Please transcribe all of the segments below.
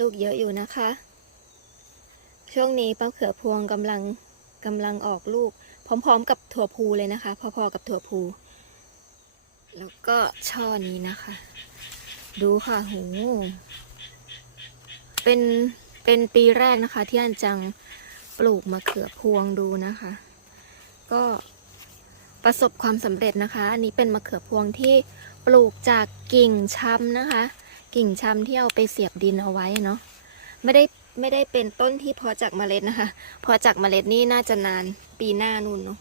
ลูกเยอะอยู่นะคะ ช่วงนี้มะเขือพวงกำลังกำลังออกลูก พร้อม ๆ กับถั่วพูเลยนะคะ พอๆกับถั่วพูแล้วก็ช่อนี้นะคะ ดูค่ะหูเป็นเป็นปีแรกนะคะ ที่อันจังปลูกมะเขือพวงดูนะคะ ก็ประสบความสำเร็จนะคะ อันนี้เป็นมะเขือพวงที่ปลูกจากกิ่งช้ำนะคะ กิ่งชำที่เอาไปเสียบดินเอาไว้เนาะไม่ได้ไม่ได้เป็นต้นที่พอจากเมล็ดนะคะ พอจากเมล็ดนี่น่าจะนานปีหน้านู่นเนาะ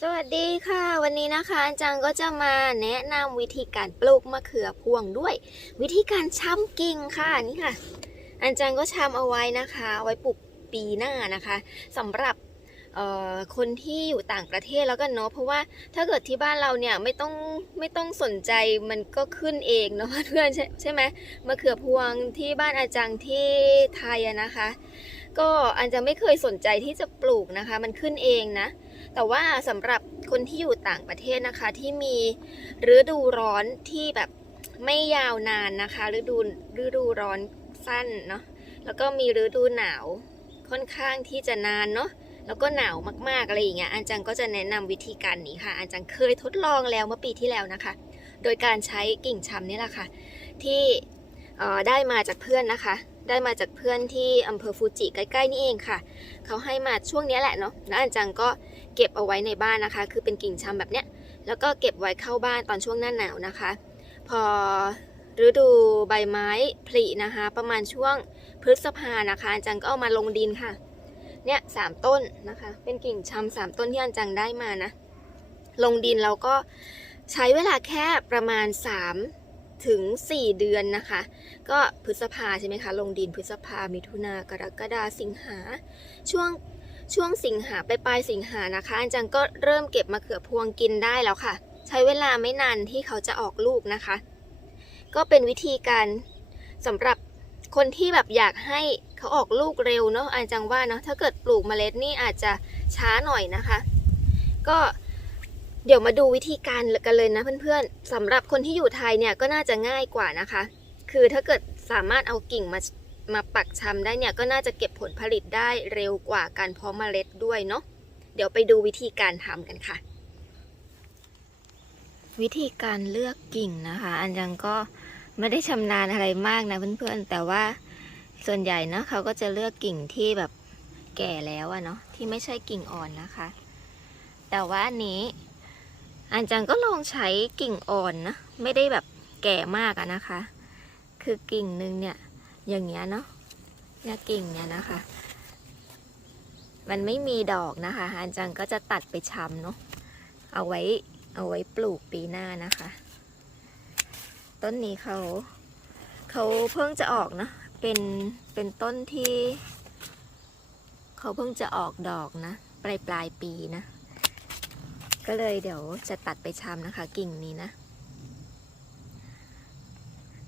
สวัสดีค่ะ วันนี้นะคะอาจารย์ก็จะมาแนะนำวิธีการปลูกมะเขือพวงด้วย วิธีการช้ำกิ่งค่ะนี่ค่ะอาจารย์ก็ช้ำเอาไว้นะคะเอาไว้ปลูกปีหน้านะคะสำหรับ คนที่อยู่ต่างประเทศแล้วกันเนาะเพราะว่าถ้าเกิดที่บ้านเราเนี่ยไม่ต้องไม่ต้องสนใจมันก็ขึ้นเองเนาะเพื่อนใช่ใช่ไหมมะเขือพวงที่บ้านอาจารย์ที่ไทยนะคะ ก็อาจจะไม่เคยสนใจที่จะปลูกนะคะ มันขึ้นเองนะ แต่ว่าสำหรับคนที่อยู่ต่างประเทศนะคะที่มีฤดูร้อนที่แบบไม่ยาวนานนะคะฤดูฤดูร้อนสั้นเนาะแล้วก็มีฤดูหนาวค่อนข้างที่จะนานเนาะ แล้วก็หนาวมากๆอะไรอย่างเงี้ยอาจารย์ก็จะแนะนำวิธีการนี้ค่ะอาจารย์เคยทดลองแล้วเมื่อปีที่แล้วนะคะ โดยการใช้กิ่งชำนี่แหละค่ะ ที่ได้มาจากเพื่อนนะคะ ได้มาจากเพื่อนที่อำเภอฟูจิใกล้ๆนี่เองค่ะ เขาให้มาช่วงนี้แหละเนาะแล้วอาจารย์ก็เก็บเอาไว้ในบ้านนะคะ คือเป็นกิ่งชำแบบเนี้ยแล้วก็เก็บไว้เข้าบ้านตอนช่วงหน้าหนาวนะคะ พอฤดูใบไม้ผลินะคะ ประมาณช่วงพฤษภานะคะอาจารย์ก็เอามาลงดินค่ะ เนี่ยสามต้นนะคะ เป็นกิ่งชำสามต้นที่อาจารย์ได้มานะ ลงดินเราก็ใช้เวลาแค่ประมาณ 3 ถึง 4 เดือนนะคะ ก็พฤษภาใช่ไหมคะ ลงดินพฤษภามิถุนากรกฎาสิงหาช่วงช่วงสิงหาไปปลายสิงหานะคะอาจารย์ก็เริ่มเก็บมะเขือพวงกินได้แล้วค่ะ ใช้เวลาไม่นานที่เขาจะออกลูกนะคะ ก็เป็นวิธีการสำหรับ คนที่แบบอยากให้เขาออกลูกเร็วเนาะอาจารย์ว่าเนาะถ้าเกิดปลูกเมล็ดนี่อาจจะช้าหน่อยนะคะ ก็เดี๋ยวมาดูวิธีการกันเลยนะเพื่อนๆสำหรับคนที่อยู่ไทยเนี่ยก็น่าจะง่ายกว่านะคะ คือถ้าเกิดสามารถเอากิ่งมามาปักชำได้เนี่ยก็น่าจะเก็บผลผลิตได้เร็วกว่าการเพาะเมล็ดด้วยเนาะเดี๋ยวไปดูวิธีการทำกันค่ะ วิธีการเลือกกิ่งนะคะ อันยังก็ ไม่ได้ชำนาญอะไรมากนะเพื่อนๆ แต่ว่าส่วนใหญ่เนาะเขาก็จะเลือกกิ่งที่แบบแก่แล้วอะเนาะที่ไม่ใช่กิ่งอ่อนนะคะ แต่ว่าอันนี้อันจังก็ลองใช้กิ่งอ่อนนะไม่ได้แบบแก่มากอะนะคะ คือกิ่งหนึ่งเนี่ยอย่างเงี้ยเนาะเนี่ยกิ่งเนี่ยนะคะ มันไม่มีดอกนะคะอันจังก็จะตัดไปชำเนาะเอาไว้เอาไว้ปลูกปีหน้านะคะ ต้นนี้เขาเขาเพิ่งจะออกนะ เป็นเป็นต้นที่เขาเพิ่งจะออกดอกนะปลายปลายปีนะ ก็เลยเดี๋ยวจะตัดไปชำนะคะ กิ่งนี้นะ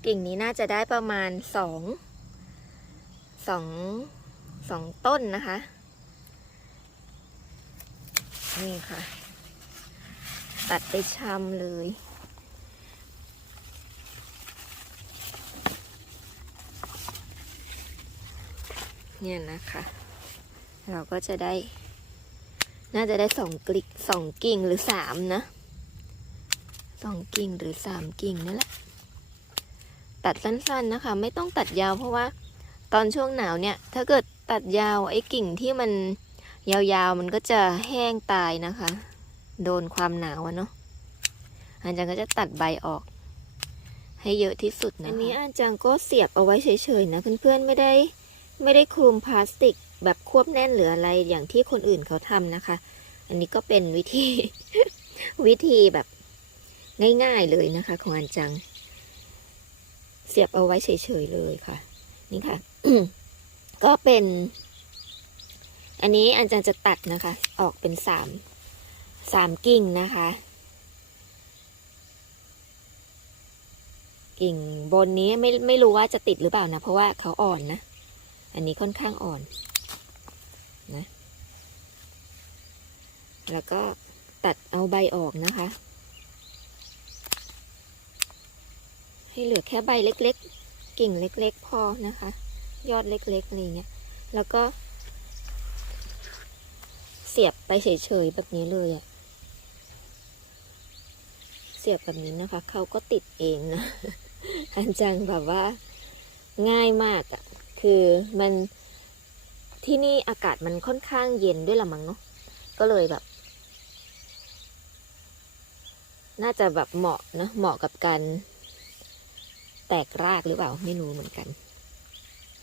กิ่งนี้น่าจะได้ประมาณสองสองสองต้นนะคะ นี่ค่ะ ตัดไปชำเลย เนี่ยนะคะ เราก็จะได้ น่าจะได้สองกลิกสองกิ่งหรือสามนะสองกิ่งหรือสามกิ่งนั่นแหละ ตัดสั้นๆนะคะ ไม่ต้องตัดยาวเพราะว่า ตอนช่วงหนาวเนี่ย ถ้าเกิดตัดยาวไอ้กิ่งที่มันยาวๆมันก็จะแห้งตายนะคะ โดนความหนาวเนาะอาจารย์ก็จะตัดใบออก ให้เยอะที่สุดนะะอันนี้อาจารย์ก็เสียบเอาไว้เฉยๆนะเพื่อนๆไม่ได้ ไม่ได้คลุมพลาสติกแบบควบแน่นหรืออะไรอย่างที่คนอื่นเขาทำนะคะ อันนี้ก็เป็นวิธี วิธีแบบง่ายๆเลยนะคะ ของอันจัง เสียบเอาไว้เฉยๆเลยค่ะ นี่ค่ะ ก็เป็น อันนี้อันจังจะตัดนะคะ ออกเป็นสามสามกิ่งนะคะ กิ่งบนนี้ไม่ไม่รู้ว่าจะติดหรือเปล่านะ เพราะว่าเขาอ่อนนะ อันนี้ค่อนข้างอ่อนนะ แล้วก็ตัดเอาใบออกนะคะ ให้เหลือแค่ใบเล็กๆ กิ่งเล็กๆ พอนะคะ ยอดเล็กๆอะไรเงี้ย แล้วก็ เสียบไปเฉยๆแบบนี้เลยอะเสียบแบบนี้นะคะ เขาก็ติดเองนะอันจังแบบว่าง่ายมากอะ คือมันที่นี่อากาศมันค่อนข้างเย็นด้วยละมั้งเนาะก็เลยแบบ น่าจะแบบเหมาะนะเหมาะกับการแตกรากหรือเปล่าไม่รู้เหมือนกัน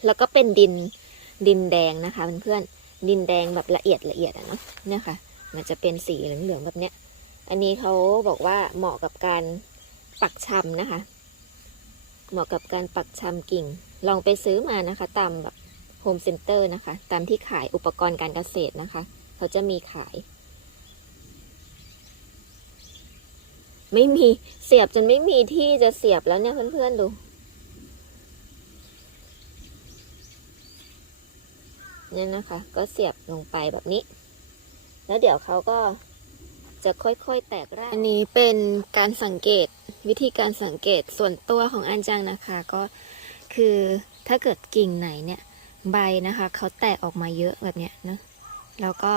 แล้วก็เป็นดินดินแดงนะคะเพื่อนๆดินแดงแบบละเอียดละเอียดอะเนาะเนี่ยค่ะ มันจะเป็นสีเหลืองๆแบบเนี้ย อันนี้เขาบอกว่าเหมาะกับการปักชำนะคะ เหมาะกับการปักชำกิ่ง ลองไปซื้อมานะคะตามแบบโฮมเซ็นเตอร์นะคะ ตามที่ขายอุปกรณ์การเกษตรนะคะ เขาจะมีขาย ไม่มีเสียบจนไม่มีที่จะเสียบแล้วเนี่ยเพื่อนๆดูเนี่ยนะคะ ก็เสียบลงไปแบบนี้ แล้วเดี๋ยวเขาก็จะค่อยๆแตกรากอันนี้เป็นการสังเกตวิธีการสังเกตส่วนตัวของอันจังนะคะ ก็ คือถ้าเกิดกิ่งไหนเนี่ยใบนะคะเขาแตกออกมาเยอะแบบเนี้ยนะแล้วก็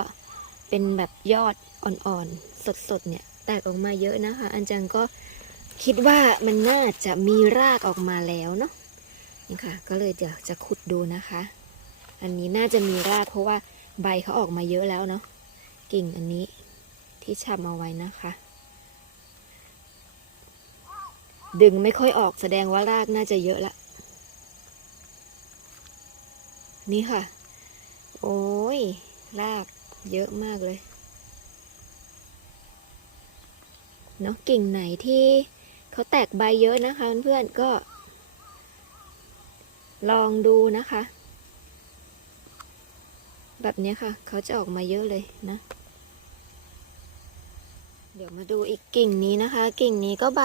เป็นแบบยอดอ่อนๆสดๆเนี่ยแตกออกมาเยอะนะคะ อันจังก็คิดว่ามันน่าจะมีรากออกมาแล้วเนาะนี่ค่ะ ก็เลยเดี๋ยวจะขุดดูนะคะ อันนี้น่าจะมีรากเพราะว่าใบเขาออกมาเยอะแล้วเนาะกิ่งอันนี้ที่ชำเอาไว้นะคะ ดึงไม่ค่อยออกแสดงว่ารากน่าจะเยอะละ นี่ค่ะ โอ้ยรากเยอะมากเลย เนาะกิ่งไหนที่เขาแตกใบเยอะนะคะเพื่อนๆก็ ลองดูนะคะ แบบนี้ค่ะ เขาจะออกมาเยอะเลยนะ เดี๋ยวมาดูอีกกิ่งนี้นะคะ กิ่งนี้ก็ใบ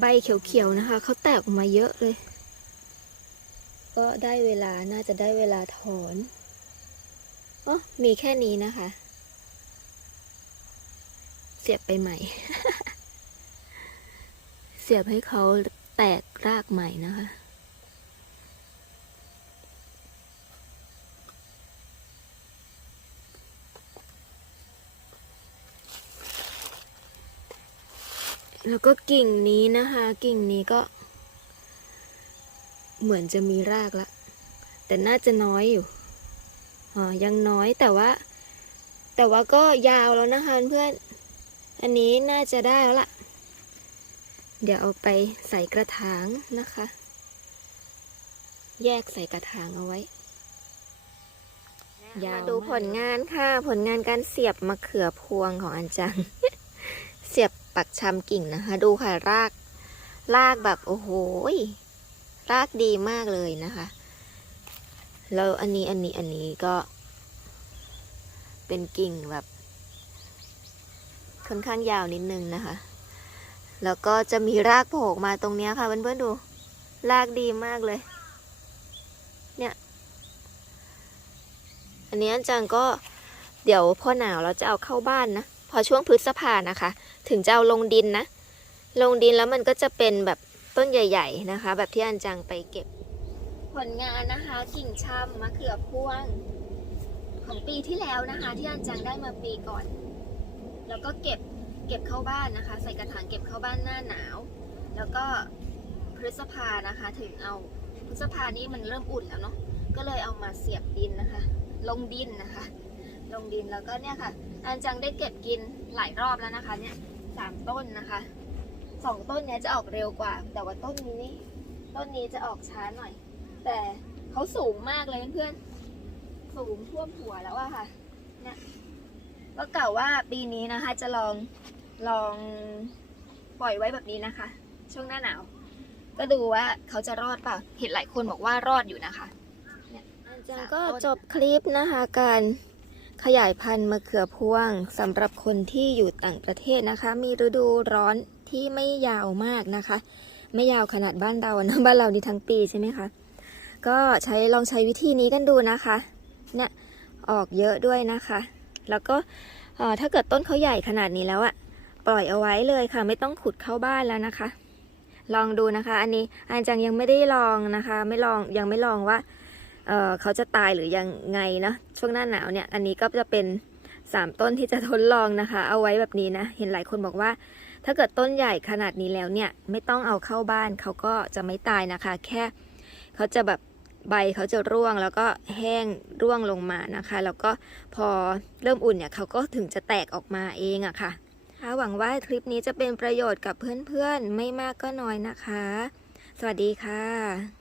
ใบเขียวๆนะคะ เขาแตกออกมาเยอะเลย ก็ได้เวลาน่าจะได้เวลาถอนอ๋อมีแค่นี้นะคะ เสียบไปใหม่ เสียบให้เขาแตกรากใหม่นะคะแล้วก็กิ่งนี้นะคะ กิ่งนี้ก็ เหมือนจะมีรากละ แต่น่าจะน้อยอยู่อ๋อยังน้อยแต่ว่า แต่ว่าก็ยาวแล้วนะคะเพื่อน อันนี้น่าจะได้แล้วล่ะ เดี๋ยวเอาไปใส่กระถางนะคะ แยกใส่กระถางเอาไว้มาดูผลงานค่ะ ผลงานการเสียบมะเขือพวงของอันจัง เสียบปักชำกิ่งนะคะ ดูค่ะราก รากแบบโอ้โห รากดีมากเลยนะคะ แล้วอันนี้อันนี้อันนี้ก็ เป็นกิ่งแบบ ค่อนข้างยาวนิดนึงนะคะ แล้วก็จะมีรากโผล่มาตรงนี้ค่ะเพื่อนๆดู รากดีมากเลย เนี่ย อันนี้อันจังก็เดี๋ยวพอหนาวเราจะเอาเข้าบ้านนะ พอช่วงพฤษภานะคะ ถึงจะเอาลงดินนะ ลงดินแล้วมันก็จะเป็นแบบ ต้นใหญ่ ๆ นะคะ แบบที่อันจังไปเก็บ ผลงานนะคะกิ่งช่ำมะเขือพวง ของปีที่แล้วนะคะ ที่อันจังได้มาปีก่อน แล้วก็เก็บเก็บเข้าบ้านนะคะ ใส่กระถางเก็บเข้าบ้านหน้าหนาว แล้วก็พฤษภานะคะ ถึงเอาพฤษภานี้มันเริ่มอุ่นแล้วเนาะก็เลยเอามาเสียบดินนะคะ ลงดินนะคะ ลงดินแล้วก็เนี่ยค่ะอันจังได้เก็บกินหลายรอบแล้วนะคะ เนี่ยสามต้นนะคะ สองต้นเนี้ยจะออกเร็วกว่า แต่ว่าต้นนี้นี่ต้นนี้จะออกช้าหน่อย แต่เขาสูงมากเลยเพื่อนสูงท่วมหัวแล้วอะค่ะเนี่ยก็กล่าวว่าปีนี้นะคะ จะลองลองปล่อยไว้แบบนี้นะคะ ช่วงหน้าหนาว ก็ดูว่าเขาจะรอดเปล่าเห็นหลายคนบอกว่ารอดอยู่นะคะเนี่ยจังก็จบคลิปนะคะการขยายพันธุ์มะเขือพวงสำหรับคนที่อยู่ต่างประเทศนะคะ มีฤดูร้อน ที่ไม่ยาวมากนะคะ ไม่ยาวขนาดบ้านเรานะบ้านเรานี่ทั้งปีใช่ไหมคะก็ใช้ลองใช้วิธีนี้กันดูนะคะเนี่ยออกเยอะด้วยนะคะ แล้วก็ถ้าเกิดต้นเขาใหญ่ขนาดนี้แล้วอะปล่อยเอาไว้เลยค่ะ ไม่ต้องขุดเข้าบ้านแล้วนะคะ ลองดูนะคะ อันนี้อันจังยังไม่ได้ลองนะคะ ไม่ลองยังไม่ลองว่าเเขาจะตายหรือยังไงนะช่วงหน้าหนาวเนี่ย อันนี้ก็จะเป็นสามต้นที่จะทดลองนะคะ เอาไว้แบบนี้นะ เห็นหลายคนบอกว่า ถ้าเกิดต้นใหญ่ขนาดนี้แล้วเนี่ยไม่ต้องเอาเข้าบ้านเขาก็จะไม่ตายนะคะ แค่เขาจะแบบใบเขาจะร่วงแล้วก็แห้งร่วงลงมานะคะ แล้วก็พอเริ่มอุ่นเนี่ยเขาก็ถึงจะแตกออกมาเองอะค่ะค่ะหวังว่าคลิปนี้จะเป็นประโยชน์กับเพื่อนๆ ไม่มากก็น้อยนะคะ สวัสดีค่ะ